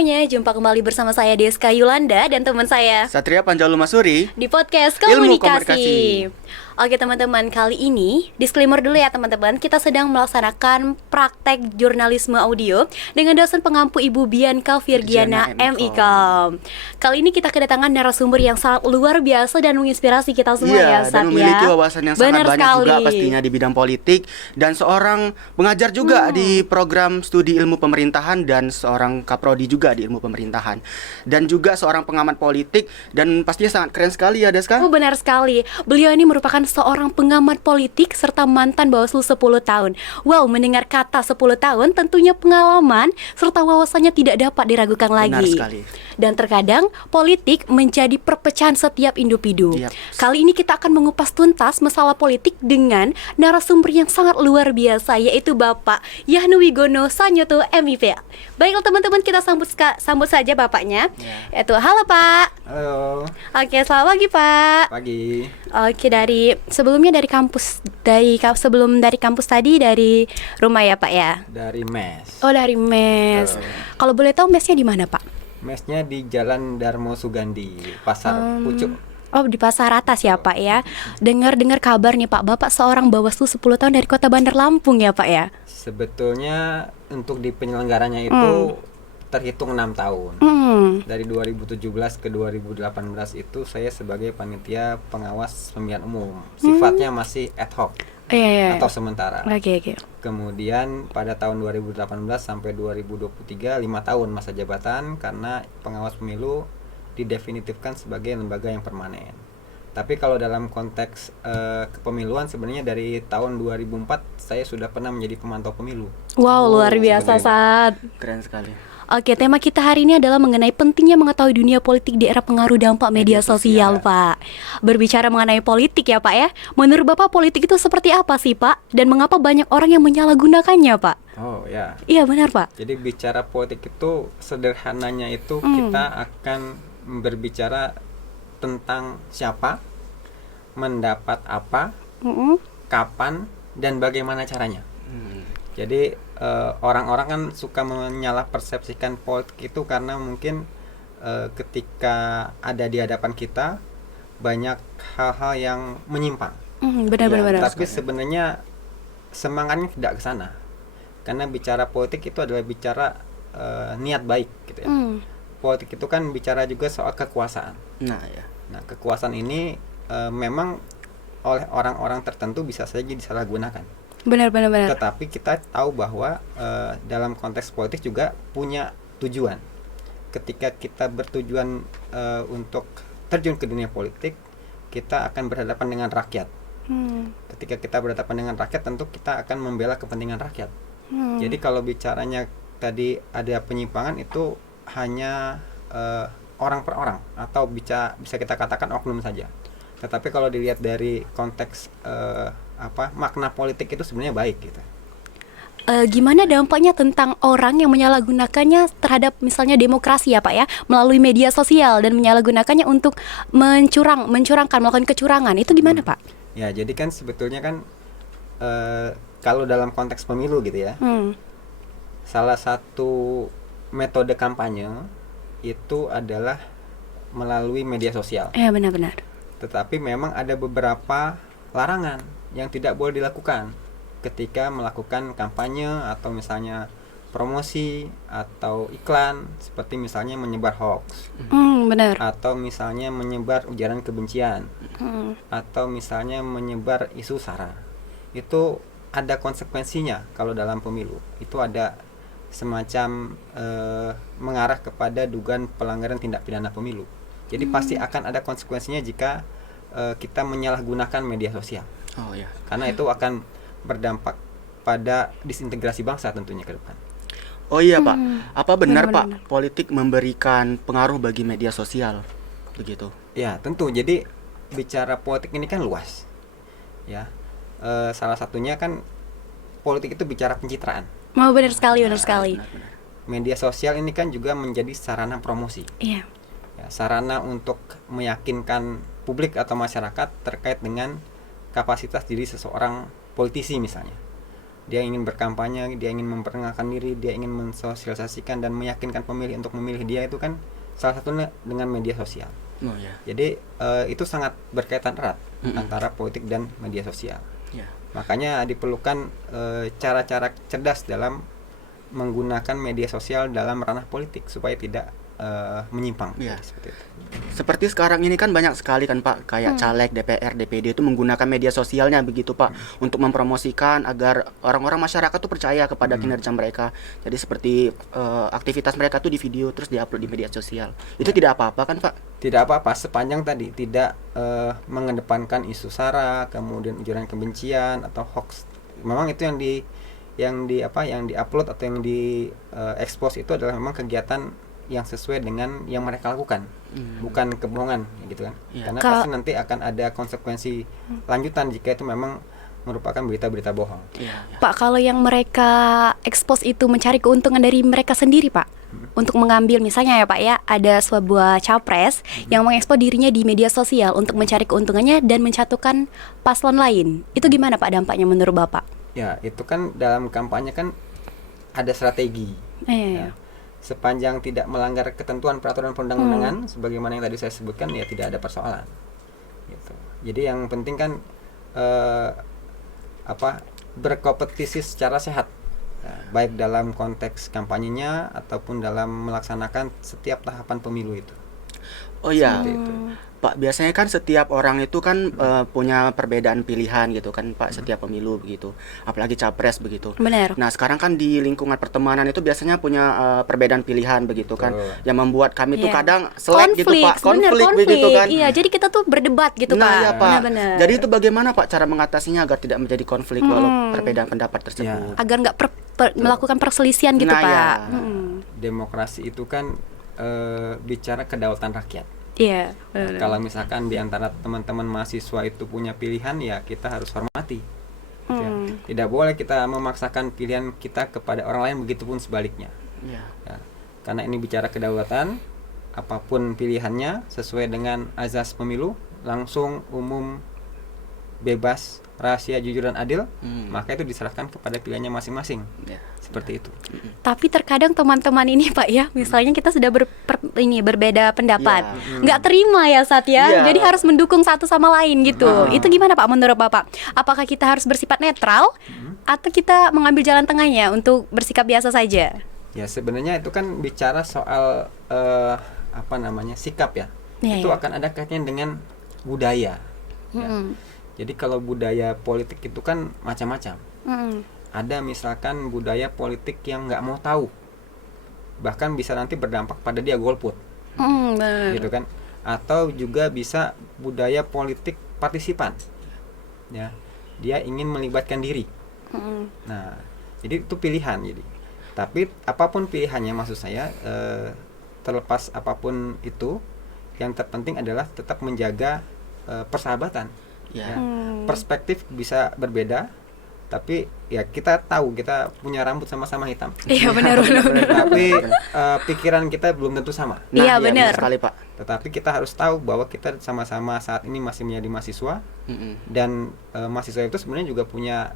semuanya, jumpa kembali bersama saya Deska Yulanda dan teman saya Satria Panjalumasuri di podcast Ilmu Komunikasi. Komunikasi. Oke teman-teman, kali ini disclaimer dulu ya teman-teman. Kita sedang melaksanakan praktek jurnalisme audio dengan dosen pengampu Ibu Bianca Virgiana MIKOM. Kali ini kita kedatangan narasumber yang sangat luar biasa dan menginspirasi kita semua ya, Iya, Sat, dan memiliki ya. wawasan yang Benar sangat banyak sekali. juga pastinya di bidang politik. Dan seorang pengajar juga di program studi ilmu pemerintahan dan seorang kaprodi juga di ilmu pemerintahan. Dan juga seorang pengamat politik dan pastinya sangat keren sekali ya Deska. Oh, benar sekali. Beliau ini merupakan seorang pengamat politik serta mantan Bawaslu 10 tahun. Wow, mendengar kata 10 tahun tentunya pengalaman serta wawasannya tidak dapat diragukan lagi. Benar sekali. Dan terkadang politik menjadi perpecahan setiap individu. Yap. Kali ini kita akan mengupas tuntas masalah politik dengan narasumber yang sangat luar biasa, yaitu Bapak Yahnu Wigono Sanyoto MIP. Baiklah teman-teman, kita sambut saja Bapaknya. Yaitu, halo Pak. Halo, Oke, selamat pagi Pak. pagi. Oke, sebelum dari kampus tadi dari rumah ya Pak ya. Dari mes. Oh, dari mes. Kalau boleh tahu mesnya di mana Pak? Mesnya di Jalan Darmo Sugandi, Pasar Pucuk. Oh, di Pasar Atas ya Pak ya. Dengar kabar nih Pak, Bapak seorang Bawaslu 10 tahun dari Kota Bandar Lampung ya Pak ya. Sebetulnya untuk di penyelenggaranya itu terhitung 6 tahun. Dari 2017 ke 2018 itu saya sebagai panitia pengawas pemilihan umum. Sifatnya masih ad hoc Iya. atau sementara. Oke. Kemudian pada tahun 2018 sampai 2023 5 tahun masa jabatan karena pengawas pemilu didefinitifkan sebagai lembaga yang permanen. Tapi kalau dalam konteks kepemiluan sebenarnya dari tahun 2004 saya sudah pernah menjadi pemantau pemilu. Wow, luar biasa Sat. Keren sekali. Oke, tema kita hari ini adalah mengenai pentingnya mengetahui dunia politik di era pengaruh dampak media sosial, Pak. Berbicara mengenai politik ya, Pak ya. Menurut Bapak politik itu seperti apa sih, Pak? Dan mengapa banyak orang yang menyalahgunakannya, Pak? Oh ya. Iya, benar, Pak. Jadi bicara politik itu sederhananya itu kita akan berbicara tentang siapa, mendapat apa, kapan, dan bagaimana caranya. Jadi orang-orang kan suka menyalah persepsikan politik itu karena mungkin ketika ada di hadapan kita banyak hal-hal yang menyimpang. Benar-benar. Tapi sebenarnya semangatnya tidak ke sana. Karena bicara politik itu adalah bicara niat baik gitu ya. Politik itu kan bicara juga soal kekuasaan. Nah, kekuasaan ini memang oleh orang-orang tertentu bisa saja disalahgunakan. Benar. Tetapi kita tahu bahwa dalam konteks politik juga punya tujuan. Ketika kita bertujuan untuk terjun ke dunia politik, kita akan berhadapan dengan rakyat. Ketika kita berhadapan dengan rakyat, tentu kita akan membela kepentingan rakyat. Jadi kalau bicaranya tadi ada penyimpangan itu hanya orang per orang atau bisa kita katakan oknum saja. Tetapi kalau dilihat dari konteks makna politik itu sebenarnya baik gitu. Gimana dampaknya tentang orang yang menyalahgunakannya terhadap misalnya demokrasi ya Pak ya, melalui media sosial dan menyalahgunakannya untuk mencurangkan, melakukan kecurangan, itu gimana Pak? Ya, jadi kan sebetulnya kan kalau dalam konteks pemilu gitu ya, salah satu metode kampanye itu adalah melalui media sosial. Benar. Tetapi memang ada beberapa larangan yang tidak boleh dilakukan ketika melakukan kampanye atau misalnya promosi atau iklan, seperti misalnya menyebar hoax, benar. atau misalnya menyebar ujaran kebencian, atau misalnya menyebar isu sara. Itu ada konsekuensinya kalau dalam pemilu. Itu ada semacam mengarah kepada dugaan pelanggaran tindak pidana pemilu. Jadi pasti akan ada konsekuensinya jika kita menyalahgunakan media sosial. Oh ya. Karena itu akan berdampak pada disintegrasi bangsa tentunya ke depan. Oh iya Pak, apa benar Benar. Pak politik memberikan pengaruh bagi media sosial? Begitu. Ya tentu, jadi bicara politik ini kan luas. Ya, salah satunya kan politik itu bicara pencitraan. Benar sekali. Benar. Media sosial ini kan juga menjadi sarana promosi. Iya. Ya, sarana untuk meyakinkan publik atau masyarakat terkait dengan kapasitas diri seseorang politisi misalnya. dia ingin berkampanye, dia ingin memperkenalkan diri, dia ingin mensosialisasikan dan meyakinkan pemilih untuk memilih dia, itu kan salah satunya dengan media sosial. Oh ya. Jadi itu sangat berkaitan erat antara politik dan media sosial. Ya. Makanya diperlukan cara-cara cerdas dalam menggunakan media sosial dalam ranah politik supaya tidak menyimpang. Ya. Seperti itu. Seperti sekarang ini kan banyak sekali kan Pak, kayak caleg, DPR, DPD itu menggunakan media sosialnya begitu Pak, untuk mempromosikan agar orang-orang masyarakat tuh percaya kepada kinerja mereka. Jadi seperti aktivitas mereka tuh di video terus diupload di media sosial. Itu tidak apa-apa kan Pak? Tidak apa-apa sepanjang tadi tidak mengedepankan isu sara, kemudian ujaran kebencian atau hoax. Memang itu yang diupload atau yang diekspos itu adalah memang kegiatan yang sesuai dengan yang mereka lakukan, bukan kebohongan gitu kan. Ya. Karena pasti nanti akan ada konsekuensi lanjutan jika itu memang merupakan berita-berita bohong. Ya. Pak, kalau yang mereka expose itu mencari keuntungan dari mereka sendiri, Pak, untuk mengambil misalnya ya Pak ya, ada sebuah capres yang mengekspos dirinya di media sosial untuk mencari keuntungannya dan menjatuhkan paslon lain. Itu gimana Pak dampaknya menurut Bapak? Ya, itu kan dalam kampanye kan ada strategi. Ya. Sepanjang tidak melanggar ketentuan peraturan perundang-undangan sebagaimana yang tadi saya sebutkan, ya tidak ada persoalan gitu. Jadi yang penting kan berkompetisi secara sehat, baik dalam konteks kampanyenya ataupun dalam melaksanakan setiap tahapan pemilu itu. Oh iya. Seperti itu. Pak, biasanya kan setiap orang itu kan punya perbedaan pilihan gitu kan Pak, setiap pemilu begitu. Apalagi capres begitu. Benar. Nah, sekarang kan di lingkungan pertemanan itu biasanya punya perbedaan pilihan begitu kan. Betul. Yang membuat kami tuh Iya. kadang selek gitu Pak, konflik begitu kan. Iya, jadi kita tuh berdebat gitu Nah, Pak. iya Pak. Benar-benar. Jadi itu bagaimana Pak cara mengatasinya agar tidak menjadi konflik walau perbedaan pendapat tersebut? agar nggak melakukan perselisihan gitu Nah, Pak. ya. Demokrasi itu kan bicara kedaulatan rakyat. Iya. Nah, kalau misalkan di antara teman-teman mahasiswa itu punya pilihan, ya kita harus hormati. Ya. Tidak boleh kita memaksakan pilihan kita kepada orang lain, begitupun sebaliknya. Iya. Ya. Karena ini bicara kedaulatan, apapun pilihannya sesuai dengan azas pemilu, langsung, umum, bebas, rahasia, jujur dan adil, maka itu diserahkan kepada pilihannya masing-masing. Ya. Seperti itu. Tapi terkadang teman-teman ini Pak ya, misalnya kita sudah berbeda pendapat, nggak terima ya Sat ya, Iya. jadi harus mendukung satu sama lain gitu. Itu gimana Pak menurut Bapak? Apakah kita harus bersifat netral atau kita mengambil jalan tengahnya untuk bersikap biasa saja? Ya sebenarnya itu kan bicara soal sikap ya. Iya, Itu iya. akan ada kaitannya dengan budaya. Ya. Jadi kalau budaya politik itu kan macam-macam. Ada misalkan budaya politik yang nggak mau tahu, bahkan bisa nanti berdampak pada dia golput, Benar. gitu kan. Atau juga bisa budaya politik partisipan, ya, dia ingin melibatkan diri. Nah, jadi itu pilihan. Jadi, tapi apapun pilihannya, maksud saya terlepas apapun itu, yang terpenting adalah tetap menjaga persahabatan. Ya. Ya. Perspektif bisa berbeda, tapi ya kita tahu kita punya rambut sama-sama hitam. Iya benar. Tapi pikiran kita belum tentu sama. Iya, benar benar. sekali Pak. Tetapi kita harus tahu bahwa kita sama-sama saat ini masih menjadi mahasiswa, dan mahasiswa itu sebenarnya juga punya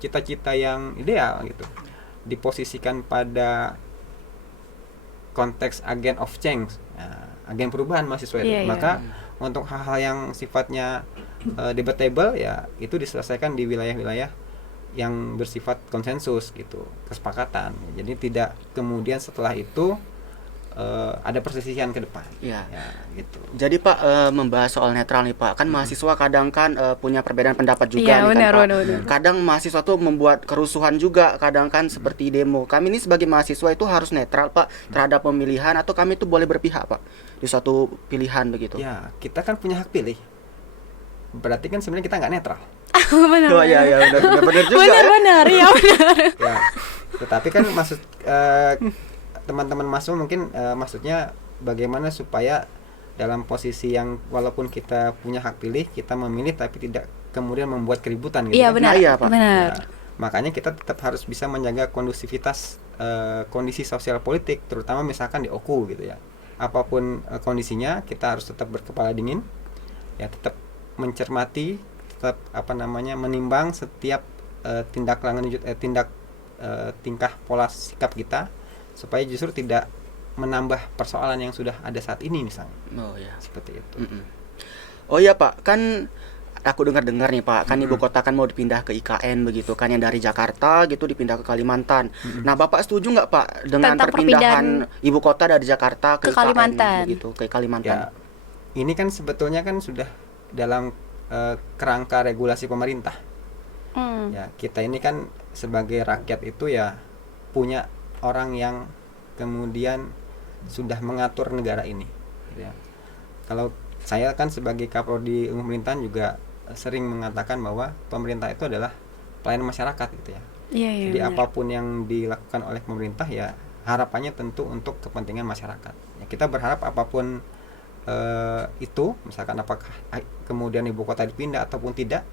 cita-cita yang ideal gitu. Diposisikan pada konteks agen of change, agen perubahan mahasiswa itu. Iya, iya. Maka untuk hal-hal yang sifatnya debatable, ya itu diselesaikan di wilayah-wilayah yang bersifat konsensus gitu, kesepakatan. Jadi tidak kemudian setelah itu ada perselisihan ke depan. Iya. Ya, gitu. Jadi Pak, membahas soal netral nih Pak, kan mahasiswa kadang kan punya perbedaan pendapat juga Iya, nih benar, kan Pak. benar. Kadang mahasiswa tuh membuat kerusuhan juga, kadang kan seperti demo. Kami ini sebagai mahasiswa itu harus netral Pak terhadap pemilihan, atau kami itu boleh berpihak Pak di suatu pilihan begitu. Ya, kita kan punya hak pilih. Berarti kan sebenarnya kita nggak netral. Benar. Oh iya benar juga ya. Benar, iya benar. Ya, tetapi kan maksud teman-teman mahasiswa mungkin maksudnya bagaimana supaya dalam posisi yang walaupun kita punya hak pilih, kita memilih tapi tidak kemudian membuat keributan gitu. Iya kan. benar. Nah, iya, Pak. Benar. Ya, makanya kita tetap harus bisa menjaga kondusivitas kondisi sosial politik, terutama misalkan di OKU gitu ya. Apapun kondisinya, kita harus tetap berkepala dingin, ya tetap mencermati, tetap menimbang setiap tingkah pola sikap kita supaya justru tidak menambah persoalan yang sudah ada saat ini misalnya. Oh ya. Seperti itu. Oh iya Pak, kan aku dengar nih Pak, kan ibu kota kan mau dipindah ke IKN begitu kan, yang dari Jakarta gitu dipindah ke Kalimantan. Nah Bapak setuju nggak Pak dengan Tentang perpindahan ibu kota dari Jakarta ke IKN Kalimantan begitu, ke Kalimantan? Ya, ini kan sebetulnya kan sudah dalam kerangka regulasi pemerintah. Ya, kita ini kan sebagai rakyat itu ya punya orang yang kemudian sudah mengatur negara ini. Gitu ya. Kalau saya kan sebagai Kaprodi Ilmu Pemerintahan juga sering mengatakan bahwa pemerintah itu adalah pelayan masyarakat gitu ya. Jadi benar. apapun yang dilakukan oleh pemerintah ya harapannya tentu untuk kepentingan masyarakat. Ya, kita berharap apapun itu, misalkan apakah kemudian ibu kota dipindah ataupun tidak,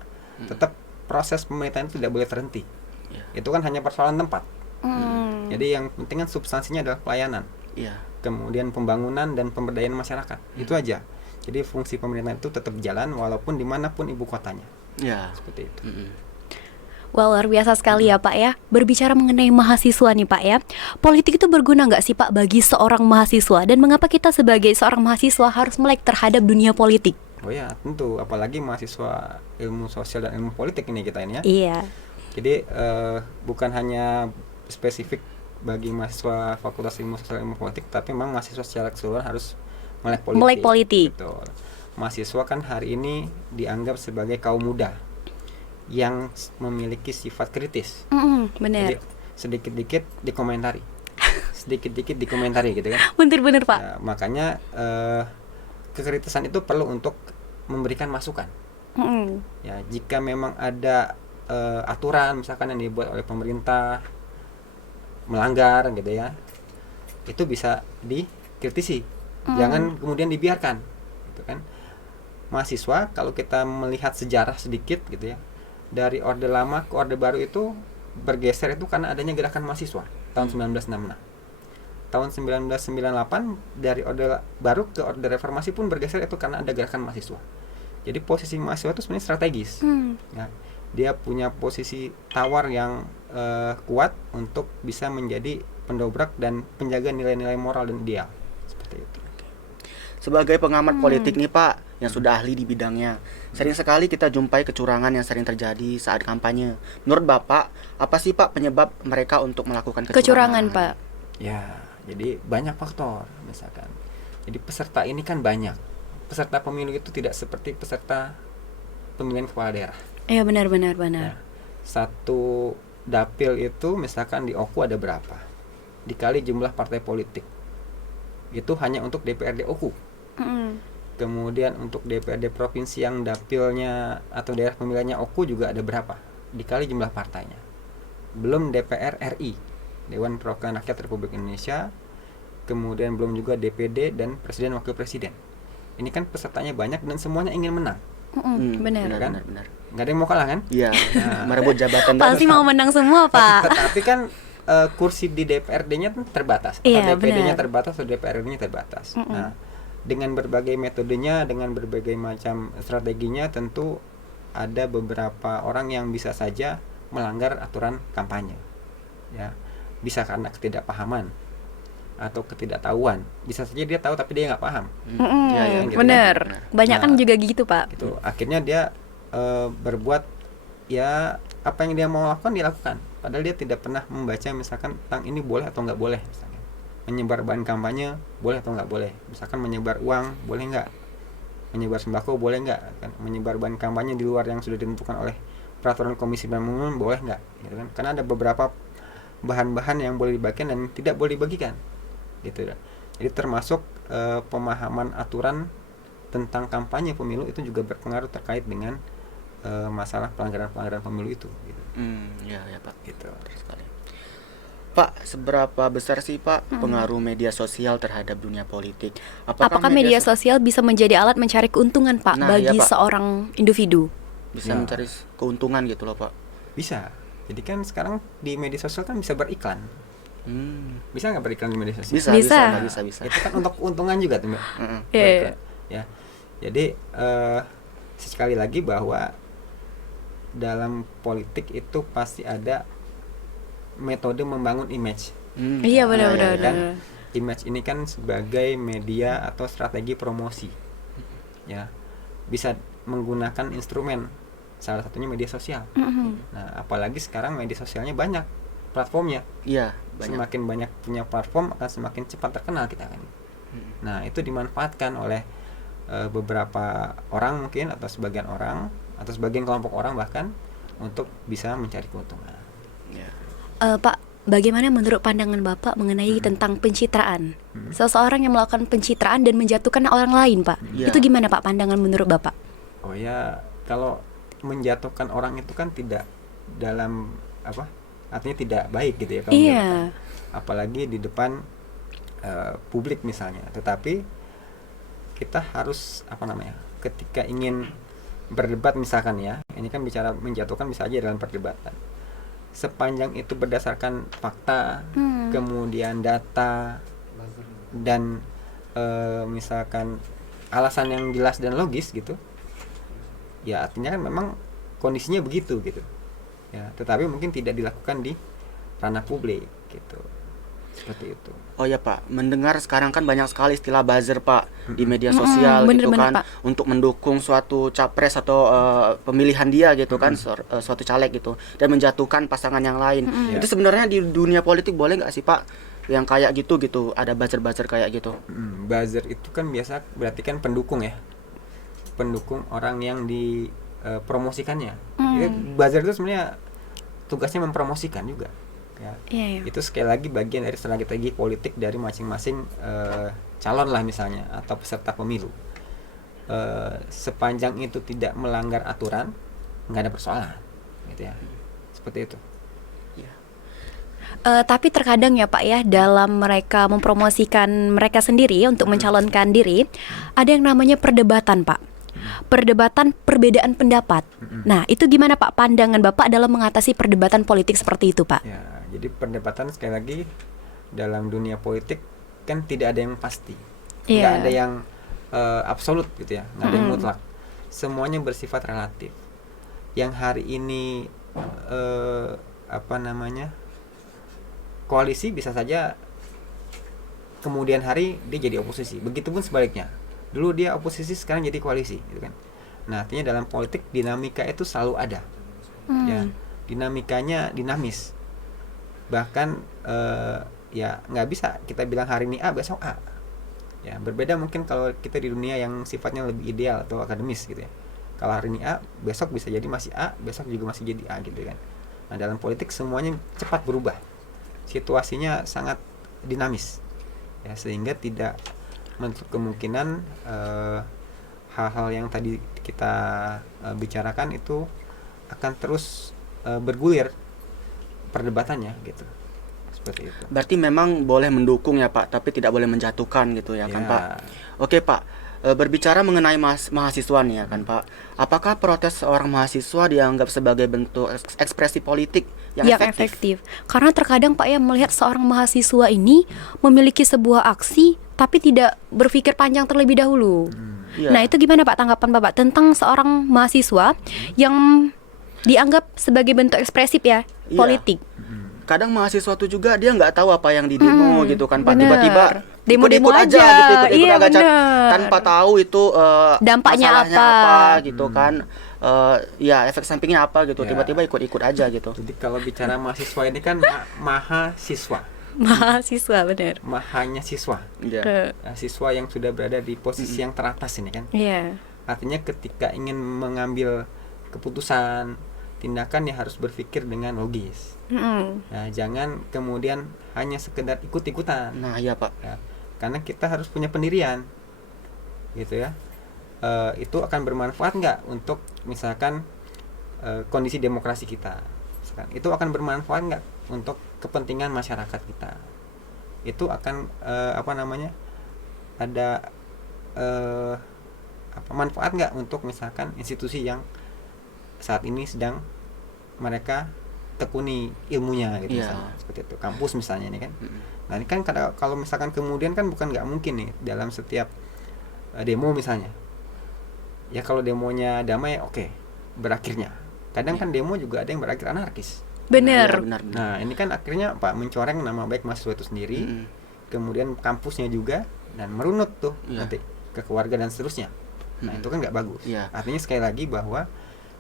tetap proses pemerintahan itu tidak boleh terhenti. Itu kan hanya persoalan tempat. Jadi yang penting kan substansinya adalah pelayanan. Kemudian pembangunan dan pemberdayaan masyarakat. Itu aja. Jadi fungsi pemerintahan itu tetap jalan walaupun dimanapun ibu kotanya. Seperti itu. Wah, luar biasa sekali ya Pak ya. Berbicara mengenai mahasiswa nih Pak ya, politik itu berguna nggak sih Pak bagi seorang mahasiswa? Dan mengapa kita sebagai seorang mahasiswa harus melek terhadap dunia politik? Oh ya, tentu. Apalagi mahasiswa ilmu sosial dan ilmu politik ini kita ini ya. Iya. Jadi bukan hanya spesifik bagi mahasiswa Fakultas Ilmu Sosial dan Ilmu Politik, tapi memang mahasiswa secara keseluruhan harus melek politik. Melek politik. Betul. Mahasiswa kan hari ini dianggap sebagai kaum muda yang memiliki sifat kritis. Benar. Jadi sedikit-dikit dikomentari. Sedikit-dikit dikomentari gitu kan. Bener Pak. Ya, makanya kekritisan itu perlu untuk memberikan masukan. Ya, jika memang ada aturan misalkan yang dibuat oleh pemerintah melanggar gitu ya, itu bisa dikritisi. Jangan kemudian dibiarkan gitu kan. Mahasiswa kalau kita melihat sejarah sedikit gitu ya, dari orde lama ke orde baru itu bergeser itu karena adanya gerakan mahasiswa tahun 1966. Tahun 1998 dari orde baru ke orde reformasi pun bergeser itu karena ada gerakan mahasiswa. Jadi posisi mahasiswa itu sebenarnya strategis. Ya, dia punya posisi tawar yang kuat untuk bisa menjadi pendobrak dan penjaga nilai-nilai moral dan ideal. Seperti itu. Sebagai pengamat politik nih Pak, yang sudah ahli di bidangnya, sering sekali kita jumpai kecurangan yang sering terjadi saat kampanye. Menurut Bapak, apa sih Pak penyebab mereka untuk melakukan Kecurangan Pak. Ya, jadi banyak faktor misalkan. Jadi peserta ini kan banyak. Peserta pemilu itu tidak seperti peserta pemilihan kepala daerah. Iya benar. Ya, satu dapil itu misalkan di Oku ada berapa? Dikali jumlah partai politik. Itu hanya untuk DPRD Oku. Kemudian untuk DPRD provinsi yang dapilnya atau daerah pemilihannya Oku juga ada berapa? Dikali jumlah partainya. Belum DPR RI, Dewan Perwakilan Rakyat Republik Indonesia. Kemudian belum juga DPD dan Presiden Wakil Presiden. Ini kan pesertanya banyak dan semuanya ingin menang. Benar. Benar. Nggak ada yang mau kalah kan? Iya. Merebut jabatan. Pasti mau menang semua Pak. Tetapi kan kursi di DPRD-nya terbatas, atau Iya, DPD-nya benar. terbatas, atau DPRD-nya terbatas. Nah, dengan berbagai metodenya, dengan berbagai macam strateginya, tentu ada beberapa orang yang bisa saja melanggar aturan kampanye. Ya, bisa karena ketidakpahaman atau ketidaktahuan. Bisa saja dia tahu tapi dia nggak paham. Gitu Benar. kan? Banyak kan Nah, juga gitu Pak. Gitu. Akhirnya dia berbuat ya apa yang dia mau lakukan dilakukan. Padahal dia tidak pernah membaca misalkan tentang ini boleh atau nggak boleh. Misalkan menyebar bahan kampanye boleh atau nggak boleh. Misalkan menyebar uang boleh nggak. Menyebar sembako boleh nggak. Menyebar bahan kampanye di luar yang sudah ditentukan oleh peraturan Komisi Pemilihan boleh nggak. Gitu kan? Karena ada beberapa bahan-bahan yang boleh dibagikan dan tidak boleh dibagikan. Gitu. Jadi termasuk pemahaman aturan tentang kampanye pemilu itu juga berpengaruh terkait dengan masalah pelanggaran pemilu itu gitu. Ya Pak. Gitu. Sekali. Pak, seberapa besar sih Pak pengaruh media sosial terhadap dunia politik? Apakah media sosial bisa menjadi alat mencari keuntungan Pak bagi Pak. seorang individu? Bisa mencari keuntungan gitu loh Pak. Bisa. Jadi kan sekarang di media sosial kan bisa beriklan. Bisa nggak beriklan di media sosial? Bisa. Itu kan untuk keuntungan juga tuh Mbak. Iya. Ya. Jadi sekali lagi bahwa dalam politik itu pasti ada metode membangun image. Iya Nah, benar-benar. kan image ini kan sebagai media atau strategi promosi, ya bisa menggunakan instrumen, salah satunya media sosial. Nah, apalagi sekarang media sosialnya banyak platformnya. Iya, banyak. Semakin banyak punya platform akan semakin cepat terkenal kita kan. Nah, itu dimanfaatkan oleh beberapa orang mungkin, atau sebagian orang, atau sebagian kelompok orang bahkan, untuk bisa mencari keuntungan. Iya. Pak, bagaimana menurut pandangan Bapak mengenai tentang pencitraan? Seseorang yang melakukan pencitraan dan menjatuhkan orang lain, Pak. Iya. Itu gimana Pak pandangan menurut Bapak? Oh ya, kalau menjatuhkan orang itu kan tidak dalam apa? Artinya tidak baik gitu ya kalau Iya. menjatuhkan. Apalagi di depan publik misalnya. Tetapi kita harus apa namanya? Ketika ingin berdebat misalkan ya, ini kan bicara menjatuhkan bisa aja dalam perdebatan. Sepanjang itu berdasarkan fakta, kemudian data, dan misalkan alasan yang jelas dan logis gitu, ya artinya kan memang kondisinya begitu gitu ya, tetapi mungkin tidak dilakukan di ranah publik gitu, seperti itu. Oh ya Pak, mendengar sekarang kan banyak sekali istilah buzzer Pak di media sosial gitu bener-bener, kan, Pak. untuk mendukung suatu capres atau pemilihan dia gitu kan, suatu caleg gitu, dan menjatuhkan pasangan yang lain. Itu sebenarnya di dunia politik boleh nggak sih Pak, yang kayak gitu ada buzzer kayak gitu? Buzzer itu kan biasa berarti kan pendukung ya, pendukung orang yang dipromosikannya. Buzzer itu sebenarnya tugasnya mempromosikan juga. Ya. Iya. Itu sekali lagi bagian dari strategi politik dari masing-masing calon lah misalnya, atau peserta pemilu. Sepanjang itu tidak melanggar aturan, nggak ada persoalan, gitu ya. Seperti itu. Tapi terkadang ya Pak ya, dalam mereka mempromosikan mereka sendiri untuk mencalonkan diri, ada yang namanya perdebatan Pak. Perdebatan perbedaan pendapat. Nah, itu gimana Pak pandangan Bapak dalam mengatasi perdebatan politik seperti itu Pak? Ya, jadi perdebatan sekali lagi dalam dunia politik kan tidak ada yang pasti, nggak Iya. ada yang absolut gitu ya, nggak ada yang mutlak. Semuanya bersifat relatif. Yang hari ini apa namanya, koalisi bisa saja kemudian hari dia jadi oposisi. Begitupun sebaliknya. Dulu dia oposisi, sekarang jadi koalisi, gitu kan. Nah, artinya dalam politik dinamika itu selalu ada. Ya, dinamikanya dinamis. Bahkan ya nggak bisa kita bilang hari ini A besok A. Ya, berbeda mungkin kalau kita di dunia yang sifatnya lebih ideal atau akademis gitu ya. Kalau hari ini A, besok bisa jadi masih A, besok juga masih jadi A gitu kan. Nah, dalam politik semuanya cepat berubah. Situasinya sangat dinamis. Ya, sehingga tidak menutup kemungkinan hal-hal yang tadi kita bicarakan itu akan terus bergulir perdebatannya gitu, seperti itu. Berarti memang boleh mendukung ya Pak, tapi tidak boleh menjatuhkan gitu ya kan Pak? Oke Pak, berbicara mengenai mahasiswa nih ya kan Pak, apakah protes seorang mahasiswa dianggap sebagai bentuk ekspresi politik yang efektif? Karena terkadang Pak ya, melihat seorang mahasiswa ini memiliki sebuah aksi tapi tidak berpikir panjang terlebih dahulu. Iya. Nah, itu gimana Pak tanggapan Bapak tentang seorang mahasiswa yang dianggap sebagai bentuk ekspresif ya, Iya. politik? Kadang mahasiswa tuh juga dia nggak tahu apa yang di demo gitu kan Pak, bener. tiba-tiba Demo-demo ikut aja. gitu, ikut Iya, aja bener. tanpa tahu itu Dampaknya masalahnya apa. gitu kan, ya efek sampingnya apa gitu, Ya. tiba-tiba ikut aja gitu. Jadi kalau bicara mahasiswa ini kan mahasiswa, Mahasiswa benar. mahanya siswa. Iya. Nah, siswa yang sudah berada di posisi yang teratas ini kan. Iya. Artinya ketika ingin mengambil keputusan, tindakan ya harus berpikir dengan logis. Nah, jangan kemudian hanya sekedar ikut-ikutan. Nah iya Pak. Ya, karena kita harus punya pendirian, gitu ya. Itu akan bermanfaat nggak untuk misalkan kondisi demokrasi kita? Misalkan, itu akan bermanfaat nggak untuk kepentingan masyarakat kita? Itu akan apa namanya? Ada manfaat nggak untuk misalkan institusi yang saat ini sedang mereka tekuni ilmunya gitu, Iya. misalnya seperti itu, kampus misalnya ini kan. Nah, ini kan kalau misalkan kemudian kan bukan nggak mungkin nih dalam setiap demo misalnya, ya kalau demonya damai oke, berakhirnya Kadang kan demo juga ada yang berakhir anarkis. Bener. Iya, benar. Nah, ini kan akhirnya mencoreng nama baik mahasiswa itu sendiri, kemudian kampusnya juga, dan merunut tuh nanti ke keluarga dan seterusnya. Nah, itu kan nggak bagus. Artinya sekali lagi bahwa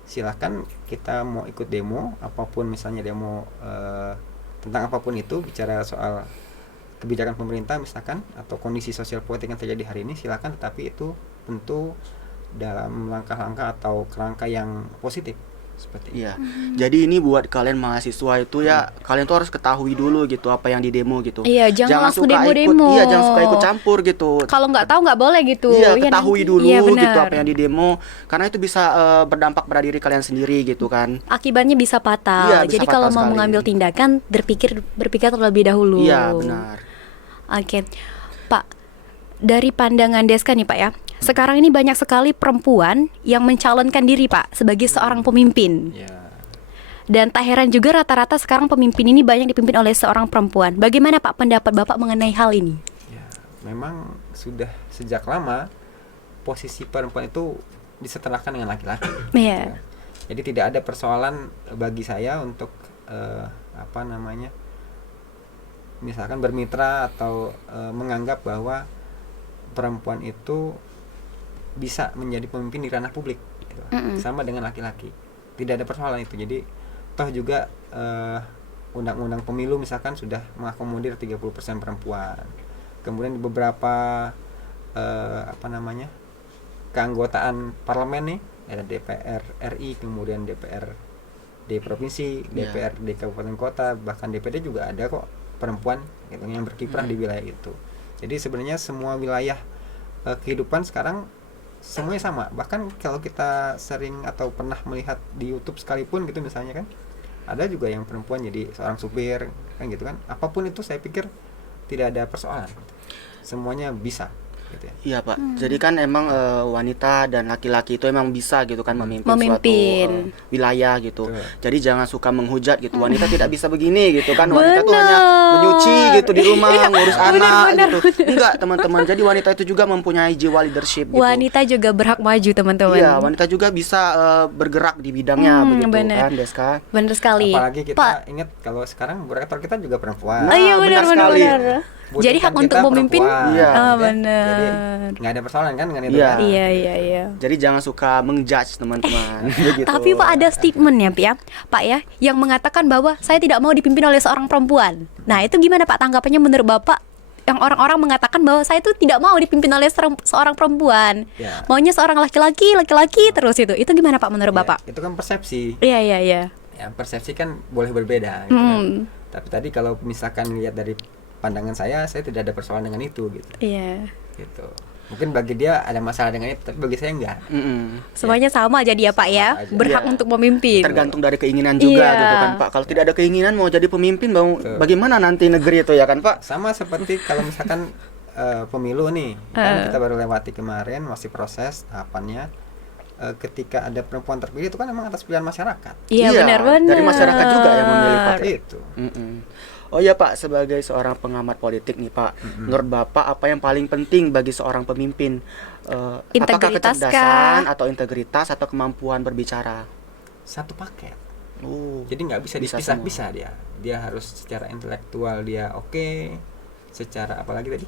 silakan kita mau ikut demo apapun, misalnya demo tentang apapun itu, bicara soal kebijakan pemerintah misalkan atau kondisi sosial politik yang terjadi hari ini, silakan, tetapi itu tentu dalam langkah-langkah atau kerangka yang positif seperti Iya. Jadi ini buat kalian mahasiswa itu ya, kalian tuh harus ketahui dulu gitu apa yang di demo gitu. Iya, jangan langsung suka demo-demo. Iya, jangan suka ikut campur gitu. Kalau nggak tahu nggak boleh gitu. Iya, Ya, ketahui nanti. dulu Iya, gitu benar. apa yang di demo, karena itu bisa berdampak pada diri kalian sendiri gitu kan. Akibatnya bisa fatal. Iya, bisa Jadi kalau fatal mau sekali. mengambil tindakan, berpikir terlebih dahulu. Iya, benar. Oke, Pak. Dari pandangan Deska nih, Pak ya. Sekarang ini banyak sekali perempuan yang mencalonkan diri, Pak, sebagai seorang pemimpin. ya. Dan tak heran juga rata-rata sekarang pemimpin ini banyak dipimpin oleh seorang perempuan. Bagaimana Pak pendapat Bapak mengenai hal ini? Ya, memang sudah sejak lama posisi perempuan itu disetelahkan dengan laki-laki. Iya. Jadi tidak ada persoalan bagi saya untuk misalkan bermitra atau menganggap bahwa perempuan itu bisa menjadi pemimpin di ranah publik gitu. Sama dengan laki-laki. Tidak ada persoalan itu. Jadi toh juga undang-undang pemilu misalkan sudah mengakomodir 30% perempuan. Kemudian di beberapa keanggotaan parlemen nih, ada DPR RI, kemudian DPR di provinsi, DPR di kabupaten kota, bahkan DPD juga ada kok perempuan gitu yang berkiprah di wilayah itu. Jadi sebenarnya semua wilayah kehidupan sekarang semuanya sama. Bahkan kalau kita sering atau pernah melihat di YouTube sekalipun gitu misalnya kan, ada juga yang perempuan jadi seorang supir kan gitu kan. Apapun itu saya pikir tidak ada persoalan. Semuanya bisa gitu ya. Iya Pak, jadi kan emang wanita dan laki-laki itu emang bisa gitu kan memimpin suatu wilayah gitu. Jadi jangan suka menghujat gitu, wanita tidak bisa begini gitu kan. Wanita tuh hanya menyuci gitu di rumah, ngurus anak gitu. Enggak teman-teman, jadi wanita itu juga mempunyai jiwa leadership gitu. Wanita juga berhak maju teman-teman. Iya, wanita juga bisa bergerak di bidangnya begitu kan Deska. Benar sekali. Apalagi kita ingat kalau sekarang rektor kita juga perempuan. Iya benar. Jadi hak untuk memimpin. Iya, benar. Jadi nggak ada persoalan kan dengan itu. Iya. Jadi jangan suka mengjudge teman-teman. Begitu. Tapi Pak ada statement ya, Pak ya, yang mengatakan bahwa saya tidak mau dipimpin oleh seorang perempuan. Nah itu gimana Pak tanggapannya menurut Bapak? Yang orang-orang mengatakan bahwa saya itu tidak mau dipimpin oleh seorang perempuan, maunya seorang laki-laki terus itu gimana Pak menurut Bapak? Itu kan persepsi. Iya. Ya persepsi kan boleh berbeda. Gitu kan. Tapi tadi kalau misalkan lihat dari pandangan saya tidak ada persoalan dengan itu gitu. Iya. Gitu. Mungkin bagi dia ada masalah dengan itu, tapi bagi saya enggak. Semuanya sama jadi ya Pak ya, berhak untuk memimpin. Tergantung dari keinginan juga gitu kan Pak. Kalau tidak ada keinginan mau jadi pemimpin, bagaimana nanti negeri itu ya kan Pak? Sama seperti kalau misalkan pemilu nih, kan kita baru lewati kemarin, masih proses tahapannya. Ketika ada perempuan terpilih itu kan memang atas pilihan masyarakat. Iya benar. Dari masyarakat juga yang memilih Pak. Itu. Oh ya Pak, sebagai seorang pengamat politik nih Pak, menurut Bapak apa yang paling penting bagi seorang pemimpin? Apakah kecerdasan atau integritas atau kemampuan berbicara? Satu paket. Jadi nggak bisa dipisah-pisah dia. Dia harus secara intelektual dia oke, secara apalagi tadi?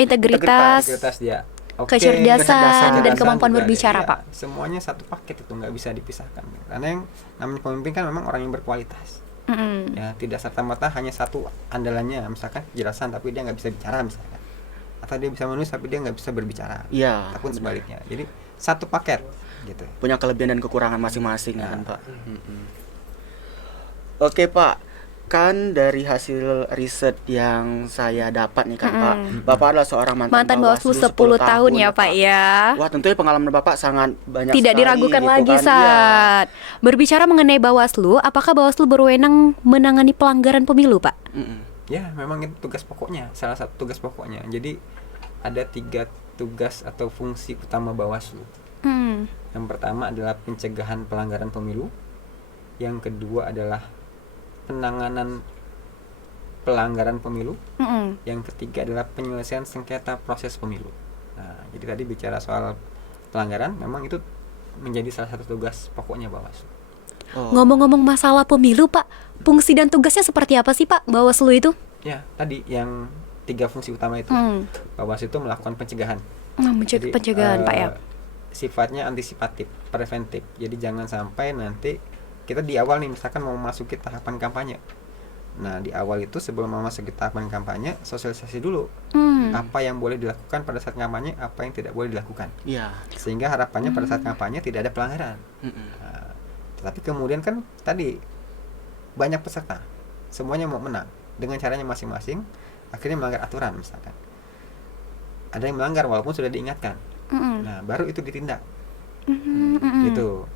Integritas dia. Kecerdasan dan kemampuan berbicara Pak. Semuanya satu paket itu nggak bisa dipisahkan. Karena yang namanya pemimpin kan memang orang yang berkualitas. Ya tidak serta-merta hanya satu andalannya, misalkan kejelasan tapi dia nggak bisa bicara misalkan, atau dia bisa menulis tapi dia nggak bisa berbicara, ataupun sebaliknya. Jadi satu paket gitu, punya kelebihan dan kekurangan masing-masing kan Pak. Oke Pak, kan dari hasil riset yang saya dapat nih kan Pak, Bapak adalah seorang mantan Bawaslu 10 tahun ya Pak ya. Wah tentunya pengalaman Bapak sangat banyak tidak sekali, diragukan gitu lagi kan. saat berbicara mengenai Bawaslu. Apakah Bawaslu berwenang menangani pelanggaran pemilu Pak? Ya memang itu tugas pokoknya, salah satu tugas pokoknya. Jadi ada 3 tugas atau fungsi utama Bawaslu. Yang pertama adalah pencegahan pelanggaran pemilu, yang kedua adalah penanganan pelanggaran pemilu, yang ketiga adalah penyelesaian sengketa proses pemilu. Nah, jadi tadi bicara soal pelanggaran, memang itu menjadi salah satu tugas pokoknya Bawaslu. Oh. Ngomong-ngomong masalah pemilu, Pak, fungsi dan tugasnya seperti apa sih, Pak, Bawaslu itu? Ya, tadi yang 3 fungsi utama itu. Bawaslu itu melakukan pencegahan. Jadi, Pencegahan, Pak ya. Sifatnya antisipatif, preventif. Jadi jangan sampai nanti kita di awal nih misalkan mau masuki tahapan kampanye. Nah, di awal itu sebelum memasuki tahapan kampanye, sosialisasi dulu apa yang boleh dilakukan pada saat kampanye, apa yang tidak boleh dilakukan. Iya. Sehingga harapannya pada saat kampanye tidak ada pelanggaran. Nah, tetapi kemudian kan tadi banyak peserta, semuanya mau menang dengan caranya masing-masing, akhirnya melanggar aturan misalkan. Ada yang melanggar walaupun sudah diingatkan. Nah, baru itu ditindak. Gitu.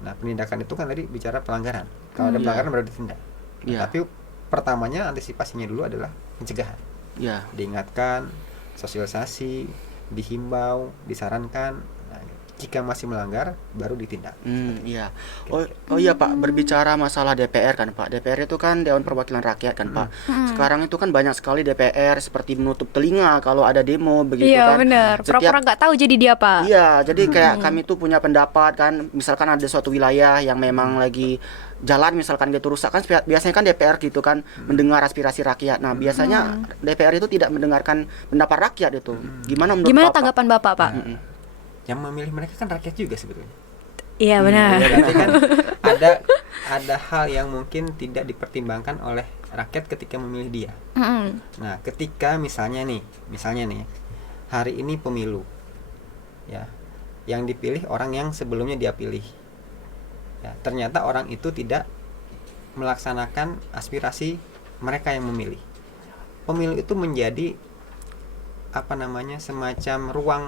Nah, penindakan itu kan tadi bicara pelanggaran. Kalau ada pelanggaran baru ditindak. Iya. Tapi pertamanya antisipasinya dulu adalah pencegahan. Iya. Diingatkan, sosialisasi, dihimbau, disarankan. Nah, jika masih melanggar baru ditindak. Iya. Oh iya Pak, berbicara masalah DPR kan Pak. DPR itu kan Dewan Perwakilan Rakyat kan Pak. Sekarang itu kan banyak sekali DPR seperti menutup telinga kalau ada demo begitu Iya, kan. benar. Pura-pura nggak tahu jadi dia, Pak. Iya, jadi kayak kami tuh punya pendapat kan, misalkan ada suatu wilayah yang memang lagi jalan misalkan gitu rusak kan, biasanya kan DPR gitu kan mendengar aspirasi rakyat. Nah, biasanya DPR itu tidak mendengarkan pendapat rakyat itu. Gimana menurut Gimana Bapak? tanggapan Bapak, Pak? Yang memilih mereka kan rakyat juga sebetulnya. Iya, benar. Ya, berarti kan ada hal yang mungkin tidak dipertimbangkan oleh rakyat ketika memilih dia. Nah, ketika misalnya nih, hari ini pemilu, ya, yang dipilih orang yang sebelumnya dia pilih. Ya, ternyata orang itu tidak melaksanakan aspirasi mereka yang memilih. Pemilu itu menjadi semacam ruang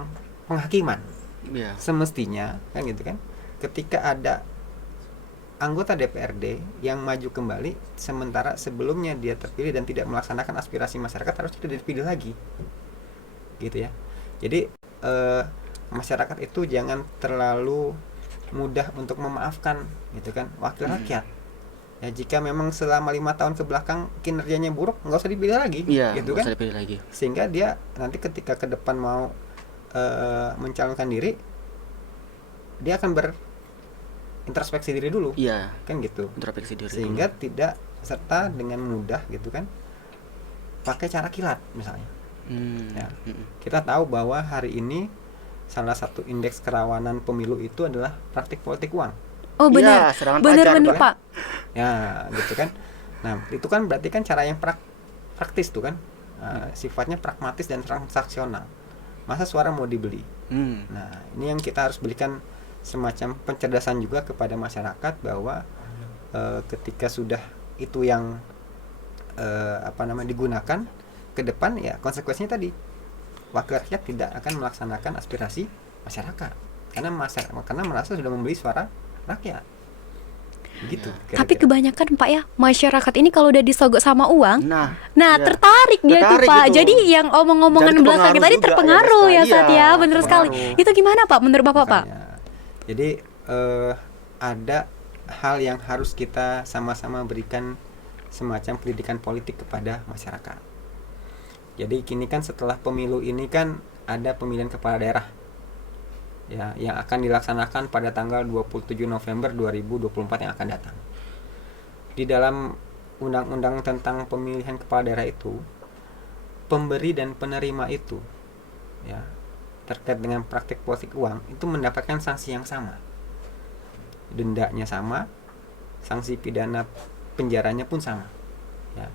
penghakiman. Iya. Semestinya kan gitu kan. Ketika ada anggota DPRD yang maju kembali sementara sebelumnya dia terpilih dan tidak melaksanakan aspirasi masyarakat, harus tidak dipilih lagi. Gitu ya. Jadi masyarakat itu jangan terlalu mudah untuk memaafkan gitu kan wakil rakyat. Ya, jika memang selama 5 tahun ke belakang kinerjanya buruk, nggak usah dipilih lagi. Iya, gitu nggak kan. usah dipilih lagi. Sehingga dia nanti ketika ke depan mau mencalonkan diri, dia akan berintrospeksi diri dulu. Iya. Kan gitu. Introspeksi diri. Sehingga tidak serta dengan mudah gitu kan pakai cara kilat misalnya. Ya. Kita tahu bahwa hari ini salah satu indeks kerawanan pemilu itu adalah praktik politik uang. Oh, benar. Iya, serangan Benar, pajar, Pak. Ya, gitu kan. Nah, itu kan berarti kan cara yang praktis tuh kan. Sifatnya pragmatis dan transaksional. Masa suara mau dibeli? Nah, ini yang kita harus berikan semacam pencerdasan juga kepada masyarakat bahwa ketika sudah itu yang digunakan ke depan, ya konsekuensinya tadi wakil rakyat tidak akan melaksanakan aspirasi masyarakat karena merasa sudah membeli suara rakyat. Gitu. Tapi kebanyakan Pak ya, masyarakat ini kalau udah disogok sama uang, Nah, iya. tertarik dia tuh Tertarik Pak. gitu. Jadi yang omong-omongan Jadi belakang terpengaruh tadi juga, terpengaruh ya, ya Rizka. Sat Iya, ya, bener sekali. terpengaruh. Itu gimana Pak menurut Bapak Pak? Makanya. Jadi ada hal yang harus kita sama-sama berikan semacam pendidikan politik kepada masyarakat. Jadi kini kan setelah pemilu ini kan ada pemilihan kepala daerah ya yang akan dilaksanakan pada tanggal 27 November 2024 yang akan datang. Di dalam undang-undang tentang pemilihan kepala daerah itu, pemberi dan penerima itu ya terkait dengan praktik politik uang itu mendapatkan sanksi yang sama. Dendanya sama, sanksi pidana penjaranya pun sama. Ya.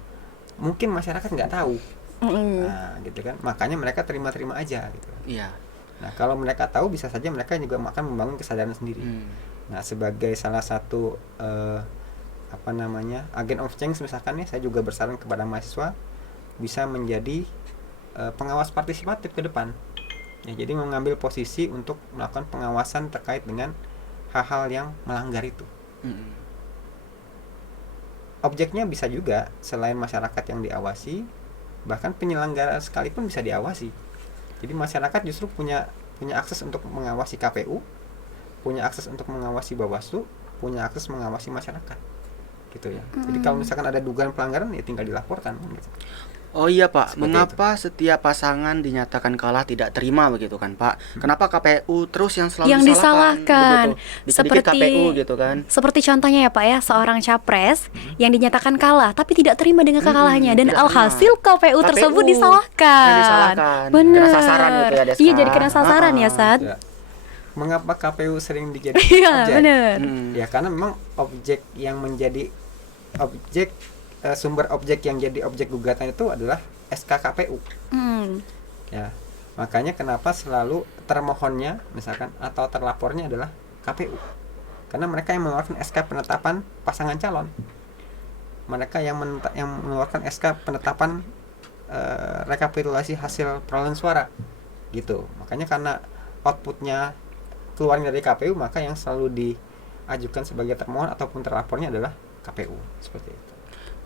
Mungkin masyarakat nggak tahu. Nah, gitu kan. Makanya mereka terima-terima aja gitu. Iya. Nah, kalau mereka tahu bisa saja mereka juga akan membangun kesadaran sendiri. Nah, sebagai salah satu agen of change misalkan ya, saya juga bersaran kepada mahasiswa bisa menjadi pengawas partisipatif ke depan. Ya, jadi mengambil posisi untuk melakukan pengawasan terkait dengan hal-hal yang melanggar itu. Objeknya bisa juga selain masyarakat yang diawasi, bahkan penyelenggara sekalipun bisa diawasi. Jadi masyarakat justru punya akses untuk mengawasi KPU, punya akses untuk mengawasi Bawaslu, punya akses mengawasi masyarakat, gitu ya. Jadi kalau misalkan ada dugaan pelanggaran ya tinggal dilaporkan. Gitu. Oh iya Pak, Seperti mengapa setiap pasangan dinyatakan kalah tidak terima begitu kan Pak? Kenapa KPU terus yang selalu Yang disalahkan. Betul-betul. Dikit-dikit KPU gitu kan? Seperti contohnya ya Pak ya, seorang capres yang dinyatakan kalah tapi tidak terima dengan kekalahannya dan tidak alhasil KPU tersebut KPU disalahkan. yang disalahkan. Bener. Kena sasaran gitu ya, Deska. Iya, jadi kena sasaran ya, Sat. Ya. Mengapa KPU sering dijadikan Iya, objek? bener. Ya karena memang objek yang menjadi objek sumber objek yang jadi objek gugatan itu adalah SK KPU. Ya, makanya kenapa selalu termohonnya misalkan atau terlapornya adalah KPU. Karena mereka yang mengeluarkan SK penetapan pasangan calon. Mereka yang mengeluarkan SK penetapan rekapitulasi hasil perolehan suara. Gitu. Makanya karena outputnya keluarnya dari KPU, maka yang selalu diajukan sebagai termohon ataupun terlapornya adalah KPU. Seperti itu.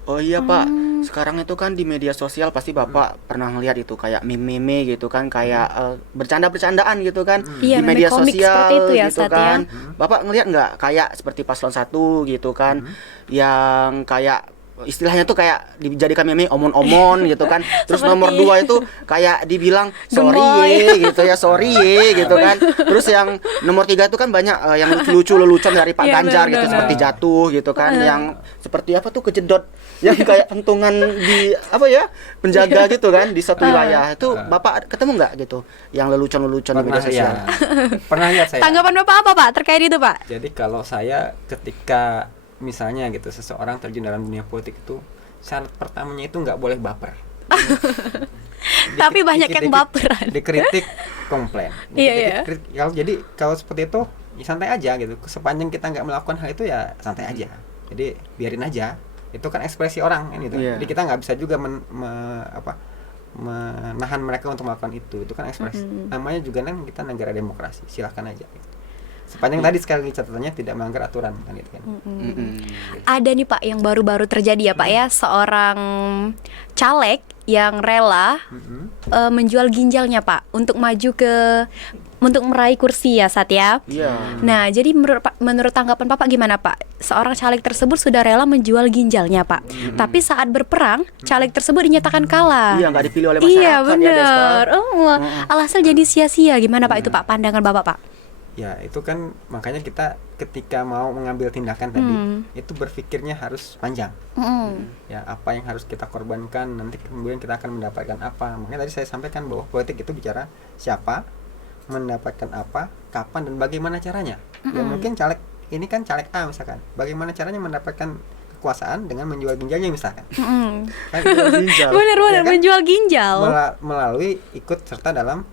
Oh iya Pak, sekarang itu kan di media sosial pasti Bapak pernah ngeliat itu kayak meme-meme gitu kan, kayak bercanda-bercandaan gitu kan Iya, di media meme komik sosial seperti itu ya, gitu Sat, ya. kan. Bapak ngeliat nggak kayak seperti paslon 1 gitu kan, yang kayak istilahnya tuh kayak dijadikan meme omon-omon gitu kan. Terus Seperti- nomor 2 itu kayak dibilang sorry Gemoy. gitu ya, sorry gitu kan. Terus yang nomor 3 itu kan banyak yang lucu-lucu lelucon dari Pak Iya, Ganjar gitu, benar. seperti jatuh gitu kan, yang seperti apa tuh kejedot yang kayak pentungan di apa ya, penjaga gitu kan di satu wilayah. Itu Bapak ketemu nggak gitu yang lelucon-lelucon di media sosial? Pernah lihat saya. Tanggapan Bapak apa, Pak, terkait itu, Pak? Jadi kalau saya ketika misalnya gitu seseorang terjun dalam dunia politik itu, syarat pertamanya itu nggak boleh baper. Tapi banyak yang baperan. Dikritik komplain. Iya, iya. Kalau seperti itu ya santai aja gitu. Sepanjang kita nggak melakukan hal itu ya santai aja. Jadi biarin aja. Itu kan ekspresi orang kan gitu. Iya. Jadi kita nggak bisa juga menahan mereka untuk melakukan itu. Itu kan ekspresi. Namanya juga kan kita negara demokrasi. Silahkan aja. Gitu. Sepanjang tadi sekali lagi catatannya tidak melanggar aturan kan gitu kan. Ada nih Pak yang baru-baru terjadi ya Pak ya, seorang caleg yang rela menjual ginjalnya Pak untuk maju untuk meraih kursi ya Sat ya. Iya. Nah, jadi menurut tanggapan Bapak gimana Pak? Seorang caleg tersebut sudah rela menjual ginjalnya Pak. Tapi saat berperang, caleg tersebut dinyatakan kalah. Iya, nggak dipilih oleh masyarakat. Iya, ya, benar. Deska. Alhasil jadi sia-sia. Gimana Pak itu Pak, pandangan Bapak Pak? Ya itu kan makanya kita ketika mau mengambil tindakan tadi itu berpikirnya harus panjang. Ya apa yang harus kita korbankan, nanti kemudian kita akan mendapatkan apa. Makanya tadi saya sampaikan bahwa politik itu bicara siapa, mendapatkan apa, kapan, dan bagaimana caranya. Ya mungkin caleg ini kan caleg A misalkan, bagaimana caranya mendapatkan kekuasaan dengan menjual ginjalnya misalkan. Kan itu ginjal. Benar-benar Ya kan? menjual ginjal. Melalui ikut serta dalam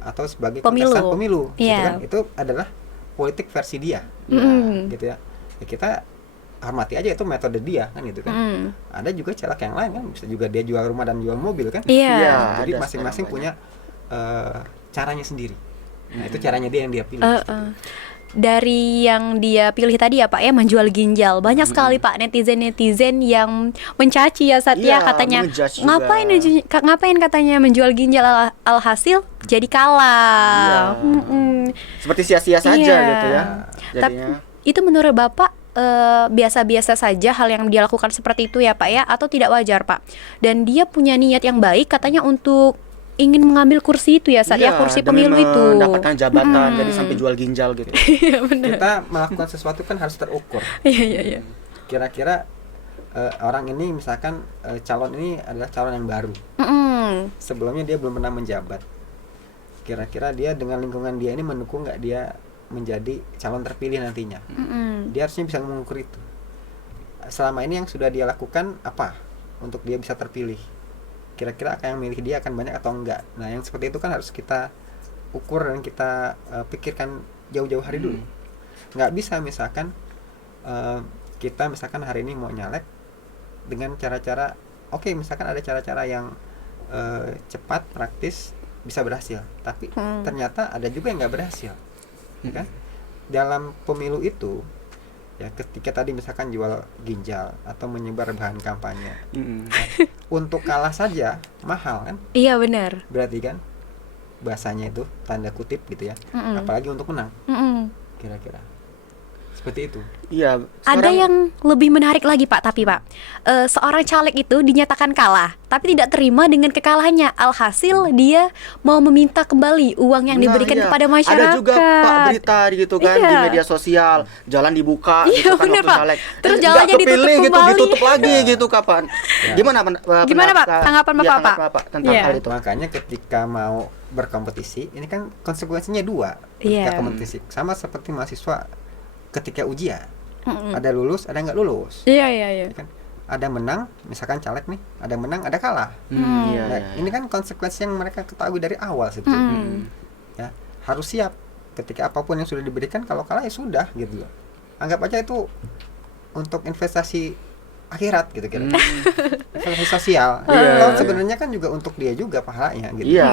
atau sebagai Pemilu. kontestan pemilu gitu Iya. kan. Itu adalah politik versi dia. Gitu ya. Ya kita hormati aja itu metode dia kan gitu kan. Ada juga caleg yang lain kan, bisa juga dia jual rumah dan jual mobil kan. Iya. Iya. Jadi ada masing-masing sekarang punya caranya sendiri. Nah, itu caranya dia yang dia pilih. Dari yang dia pilih tadi ya Pak ya, menjual ginjal. Banyak sekali Pak netizen-netizen yang mencaci ya Sat ya, Iya, katanya mengejudge juga. ngapain katanya menjual ginjal, alhasil jadi kalah. Seperti sia-sia saja Iya. gitu ya. Tapi Jadinya. itu menurut Bapak biasa-biasa saja hal yang dia lakukan seperti itu ya Pak ya, atau tidak wajar Pak? Dan dia punya niat yang baik katanya untuk ingin mengambil kursi itu ya Sat ya, Iya, kursi demi pemilu itu. mendapatkan jabatan, jadi sampai jual ginjal gitu. Iya benar. Kita melakukan sesuatu kan harus terukur. Iya. Kira-kira orang ini misalkan calon ini adalah calon yang baru. Sebelumnya dia belum pernah menjabat. Kira-kira dia dengan lingkungan dia ini mendukung nggak dia menjadi calon terpilih nantinya. Dia harusnya bisa mengukur itu. Selama ini yang sudah dia lakukan apa untuk dia bisa terpilih. Kira-kira akan yang milih dia akan banyak atau enggak. Nah yang seperti itu kan harus kita ukur dan kita pikirkan jauh-jauh hari dulu. Nggak bisa misalkan kita misalkan hari ini mau nyalek dengan cara-cara misalkan ada cara-cara yang cepat, praktis, bisa berhasil, tapi ternyata ada juga yang nggak berhasil, ya kan? Dalam pemilu itu ya ketika tadi misalkan jual ginjal atau menyebar bahan kampanye, untuk kalah saja mahal kan? Iya benar. Berarti kan bahasanya itu tanda kutip gitu ya, apalagi untuk menang. Kira-kira Seperti itu. Iya. Ada yang lebih menarik lagi Pak, tapi Pak, seorang caleg itu dinyatakan kalah, tapi tidak terima dengan kekalahannya. Alhasil dia mau meminta kembali uang yang diberikan iya. kepada masyarakat. Ada juga Pak berita gitu kan Iya. di media sosial, jalan dibuka Iya, gitu kan bener, waktu Pak. caleg. Terus Eh, jalannya nggak ditutup kepilih gitu, kembali. ditutup lagi gitu kapan? Ya. Gimana Gimana, Pak? Tanggapan iya, Bapak, tanggapan Bapak tentang Iya. hal itu? Makanya ketika mau berkompetisi, ini kan konsekuensinya dua. Ketika Iya. kompetisi sama seperti mahasiswa ketika ujian. Mm-mm. Ada lulus, ada nggak lulus. Iya, iya, iya. Kan ada menang, misalkan caleg nih, ada menang, ada kalah. Iya, Nah, iya. ini kan konsekuensi yang mereka ketahui dari awal sebetulnya. Ya, harus siap ketika apapun yang sudah diberikan, kalau kalah ya sudah gitu loh. Anggap aja itu untuk investasi akhirat gitu kira. Investasi sosial. Iya. Kalau sebenarnya kan juga untuk dia juga pahalanya gitu. Iya.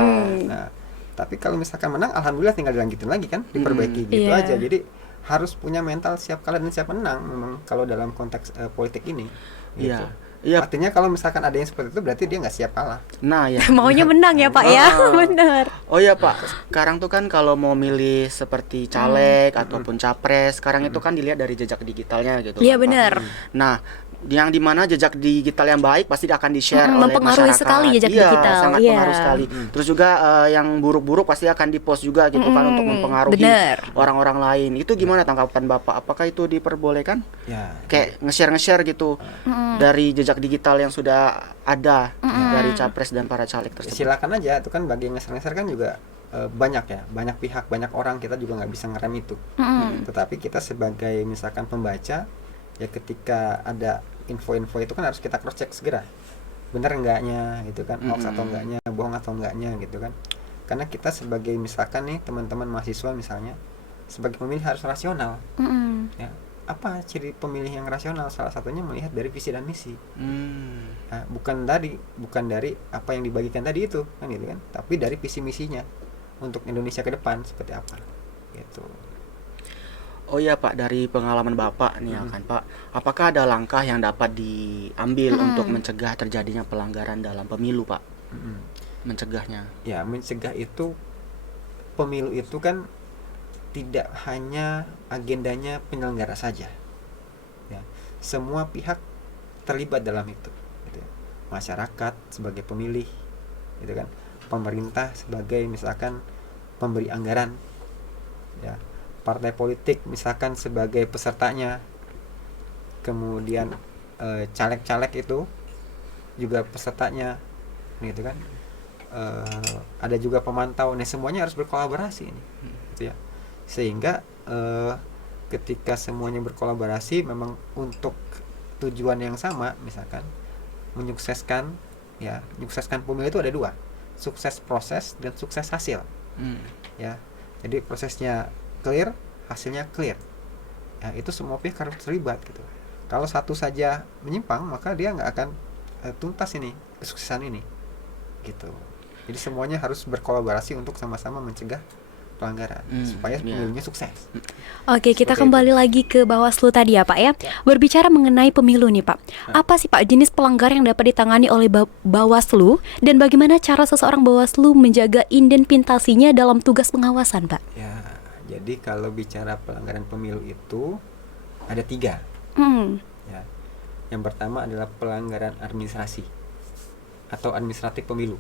Nah, tapi kalau misalkan menang, alhamdulillah tinggal dilanjutin lagi kan, diperbaiki gitu Iya. aja. Jadi harus punya mental siap kalah dan siap menang memang kalau dalam konteks politik ini. Gitu. Iya. Iya. Artinya kalau misalkan ada yang seperti itu berarti dia nggak siap kalah. Nah, ya. Maunya menang ya Pak ya, Ah. benar. Oh iya Pak, sekarang tuh kan kalau mau milih seperti caleg ataupun capres, sekarang itu kan dilihat dari jejak digitalnya gitu. Iya kan, Pak. benar. Nah, yang dimana jejak digital yang baik pasti akan di-share oleh Mempengaruhi masyarakat. sekali jejak Iya, digital, sangat iya. pengaruh sekali. Terus juga yang buruk-buruk pasti akan di-post juga gitu kan untuk mempengaruhi bener. orang-orang lain. Itu gimana tanggapan Bapak? Apakah itu diperbolehkan? Ya. Kayak nge-share gitu dari jejak digital yang sudah ada dari capres dan para caleg tersebut. Silakan aja, itu kan bagi yang ngeser-ngeser kan juga banyak ya, banyak pihak, banyak orang, kita juga nggak bisa ngerem itu. Tetapi kita sebagai misalkan pembaca, ya ketika ada info-info itu kan harus kita cross check segera, bener enggaknya gitu kan, hoax atau enggaknya, bohong atau enggaknya gitu kan. Karena kita sebagai misalkan nih teman-teman mahasiswa misalnya, sebagai pemilih harus rasional. Ya, apa ciri pemilih yang rasional? Salah satunya melihat dari visi dan misi. Nah, bukan dari apa yang dibagikan tadi itu kan gitu kan, tapi dari visi misinya untuk Indonesia ke depan seperti apa gitu. Oh iya Pak, dari pengalaman Bapak nih ya kan Pak, apakah ada langkah yang dapat diambil untuk mencegah terjadinya pelanggaran dalam pemilu Pak? Mencegahnya. Ya, mencegah itu, pemilu itu kan tidak hanya agendanya penyelenggara saja. Ya, semua pihak terlibat dalam itu. Gitu ya. Masyarakat sebagai pemilih, gitu kan. Pemerintah sebagai misalkan pemberi anggaran, ya. Partai politik misalkan sebagai pesertanya, kemudian caleg-caleg itu juga pesertanya, gitu kan. Ada juga pemantau. Nah, semuanya harus berkolaborasi ini, gitu ya. Sehingga ketika semuanya berkolaborasi memang untuk tujuan yang sama, misalkan menyukseskan pemilu itu ada dua, sukses proses dan sukses hasil. Ya, jadi prosesnya clear, hasilnya clear. Ya, itu semua pihak harus terlibat gitu. Kalau satu saja menyimpang, maka dia nggak akan tuntas ini kesuksesan ini, gitu. Jadi semuanya harus berkolaborasi untuk sama-sama mencegah pelanggaran supaya pemilunya sukses. Oke, kita Seperti kembali lagi ke Bawaslu tadi ya Pak ya. Berbicara mengenai pemilu nih Pak, apa sih Pak jenis pelanggaran yang dapat ditangani oleh Bawaslu dan bagaimana cara seseorang Bawaslu menjaga independensinya dalam tugas pengawasan Pak? Ya, jadi kalau bicara pelanggaran pemilu itu ada 3. Ya. Yang pertama adalah pelanggaran administrasi atau administratif pemilu.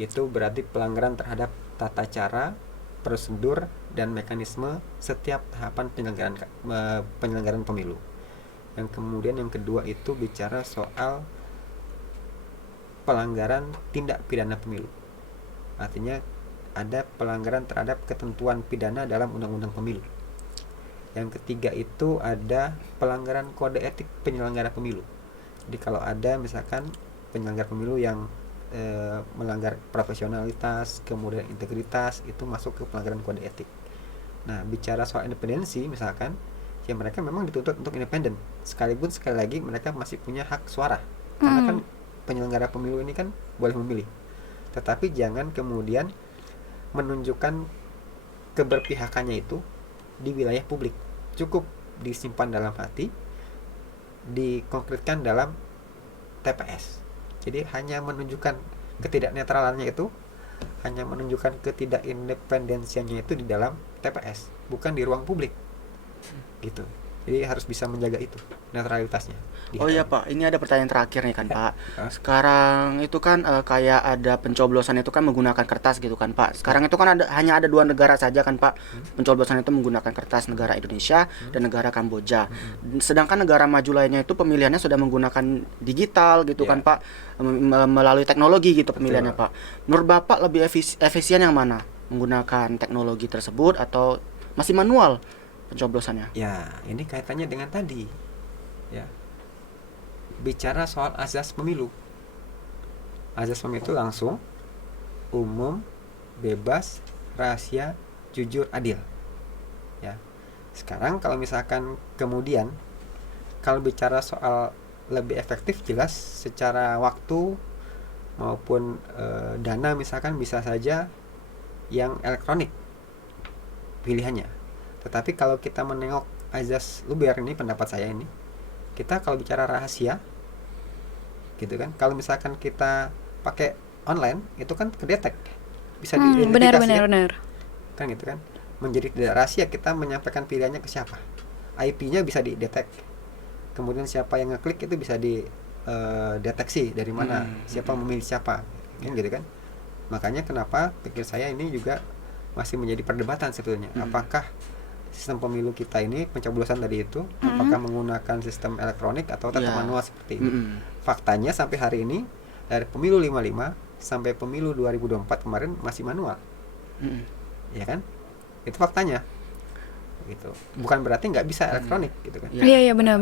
Itu berarti pelanggaran terhadap tata cara, prosedur, dan mekanisme setiap tahapan penyelenggaraan pemilu. Yang kemudian yang kedua itu bicara soal pelanggaran tindak pidana pemilu. Artinya ada pelanggaran terhadap ketentuan pidana dalam undang-undang pemilu. Yang ketiga itu ada pelanggaran kode etik penyelenggara pemilu. Jadi kalau ada misalkan penyelenggara pemilu yang melanggar profesionalitas, kemudian integritas, itu masuk ke pelanggaran kode etik. Nah, bicara soal independensi misalkan, ya mereka memang dituntut untuk independen, sekalipun sekali lagi mereka masih punya hak suara. Karena kan penyelenggara pemilu ini kan boleh memilih. Tetapi jangan kemudian menunjukkan keberpihakannya itu di wilayah publik. Cukup disimpan dalam hati, dikonkretkan dalam TPS. Jadi hanya menunjukkan ketidaknetralannya itu, hanya menunjukkan ketidakindependensiannya itu di dalam TPS, bukan di ruang publik. gitu. Jadi harus bisa menjaga itu netralitasnya. Oh iya Pak, ini ada pertanyaan terakhir nih kan Pak. Hah? Sekarang itu kan kayak ada pencoblosan itu kan menggunakan kertas gitu kan Pak. Sekarang itu kan hanya ada 2 negara saja kan Pak. Pencoblosan itu menggunakan kertas, negara Indonesia dan negara Kamboja. Sedangkan negara maju lainnya itu pemilihannya sudah menggunakan digital gitu kan Pak. Melalui teknologi gitu pemilihannya Pak. Menurut Bapak lebih efisien yang mana? Menggunakan teknologi tersebut atau masih manual pencoblosannya? Ya, ini kaitannya dengan tadi. Ya. Bicara soal azas pemilu. Azas pemilu itu langsung, umum, bebas, rahasia, jujur, adil. Ya. Sekarang kalau misalkan kemudian kalau bicara soal lebih efektif, jelas secara waktu maupun dana misalkan bisa saja yang elektronik pilihannya. Tetapi kalau kita menengok azas Luber, ini pendapat saya ini, kita kalau bicara rahasia gitu kan, kalau misalkan kita pakai online itu kan kedetek, bisa diidentifikasi benar. kan gitu kan, menjadi tidak rahasia. Kita menyampaikan pilihannya ke siapa, IP-nya bisa didetek, kemudian siapa yang ngeklik itu bisa dideteksi dari mana, siapa memilih siapa kan gitu kan. Makanya kenapa pikir saya ini juga masih menjadi perdebatan sebetulnya, apakah sistem pemilu kita ini pencoblosan tadi itu apakah menggunakan sistem elektronik atau tetap manual seperti ini. Faktanya sampai hari ini dari pemilu 55 sampai pemilu 2024 kemarin masih manual. Ya kan? Itu faktanya. Gitu. Bukan berarti nggak bisa elektronik gitu kan. Iya benar.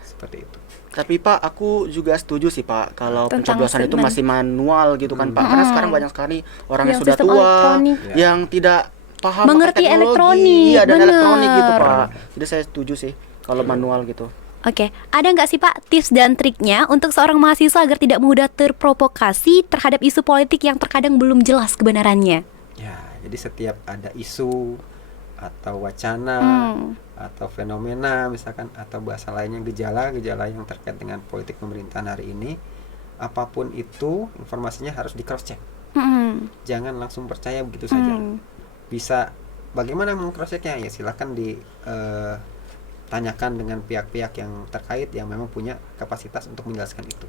Seperti itu. Tapi Pak, aku juga setuju sih Pak kalau Tentang pencoblosan itu masih manual gitu kan Pak. Karena sekarang banyak sekali orang yang sudah sistem tua elektronik. yang tidak paham Mengerti teknologi. elektronik, Iya, dan bener. elektronik gitu Pak. Jadi saya setuju sih kalau manual gitu. Oke, ada nggak sih Pak tips dan triknya untuk seorang mahasiswa agar tidak mudah terprovokasi terhadap isu politik yang terkadang belum jelas kebenarannya? Ya, jadi setiap ada isu atau wacana atau fenomena misalkan atau bahasa lainnya gejala yang terkait dengan politik pemerintahan hari ini, apapun itu informasinya harus di cross check. Jangan langsung percaya begitu saja. Bisa bagaimana meng-cross checknya? Ya silakan ditanyakan dengan pihak-pihak yang terkait yang memang punya kapasitas untuk menjelaskan itu.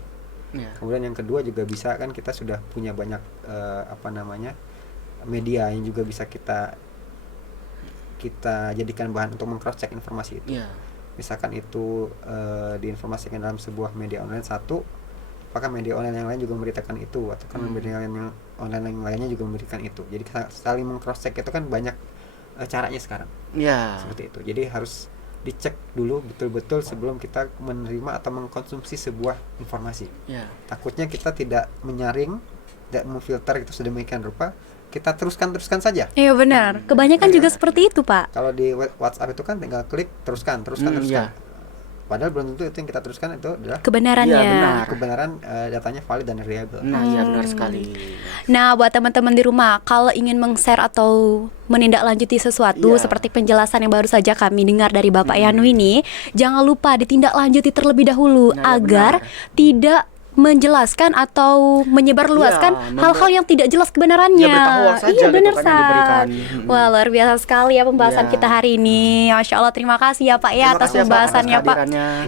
Kemudian yang kedua juga bisa kan, kita sudah punya banyak media yang juga bisa kita jadikan bahan untuk meng-cross check informasi itu. Misalkan itu diinformasikan dalam sebuah media online satu, apakah media online yang lain juga memberitakan itu, atau kan media yang online yang lainnya juga memberikan itu. Jadi saling meng-cross check itu kan banyak caranya sekarang. Seperti itu. Jadi harus dicek dulu betul-betul sebelum kita menerima atau mengkonsumsi sebuah informasi. Takutnya kita tidak menyaring, tidak memfilter itu sedemikian rupa, kita teruskan saja. Iya benar. Kebanyakan juga seperti itu Pak. Kalau di WhatsApp itu kan tinggal klik teruskan. Padahal belum tentu itu yang kita teruskan itu adalah kebenarannya. Kebenaran datanya valid dan reliable. Iya benar sekali. Nah, buat teman-teman di rumah, kalau ingin meng-share atau menindaklanjuti sesuatu seperti penjelasan yang baru saja kami dengar dari Bapak Yanu ini, jangan lupa ditindaklanjuti terlebih dahulu agar tidak menjelaskan atau menyebarluaskan hal-hal yang tidak jelas kebenarannya. Iya benar Sat. Wah luar biasa sekali ya pembahasan kita hari ini. Masya Allah, terima kasih ya Pak ya atas pembahasannya Pak.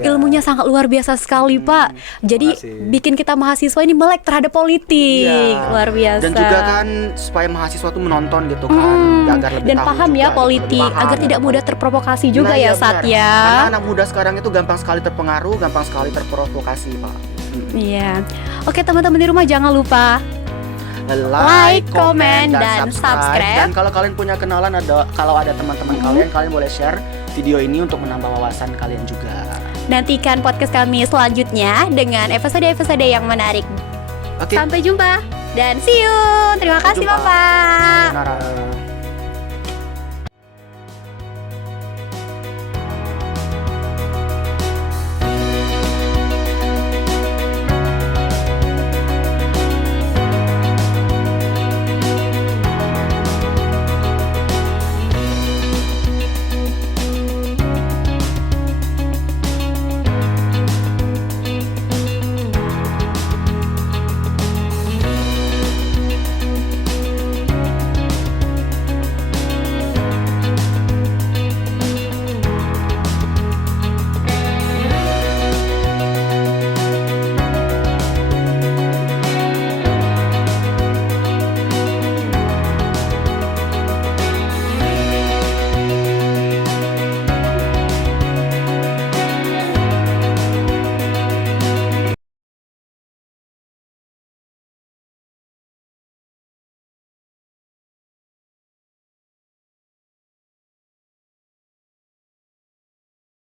Ilmunya sangat luar biasa sekali Pak. Jadi bikin kita mahasiswa ini melek terhadap politik. Luar biasa. Dan juga kan supaya mahasiswa tuh menonton gitu kan, agar lebih dan tahu paham juga, ya politik, agar tidak mudah terprovokasi juga ya Sat ya. Karena anak muda sekarang itu gampang sekali terpengaruh, gampang sekali terprovokasi Pak. Iya. Oke teman-teman di rumah, jangan lupa like, comment, dan subscribe. Dan kalau kalian punya kenalan, kalau ada teman-teman kalian boleh share video ini untuk menambah wawasan kalian juga. Nantikan podcast kami selanjutnya dengan episode-episode yang menarik. Sampai jumpa dan see you. Terima kasih Bapak. Sayonara.